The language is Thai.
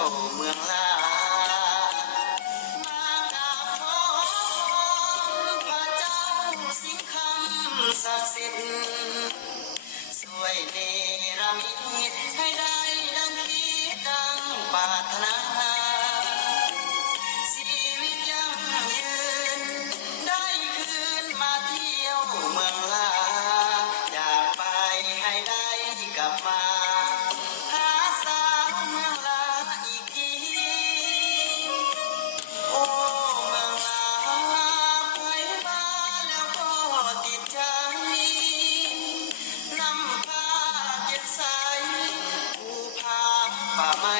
ยวเมืองลามากราบขอพระเจ้าสิงห์คำศักดิ์สิทธิ์ช่วยเนรมิตให้ได้ดังคิดดังปรารถนาชีวิตยั่งยืนได้คืนมาเที่ยวเมืองลาอยากไปให้ได้กลับมาหาสาวเมืองลาอีกทีโอ้เมืองลาไปมาแล้วก็ติดใจนำพาเก็บใสภูผาป่าไม้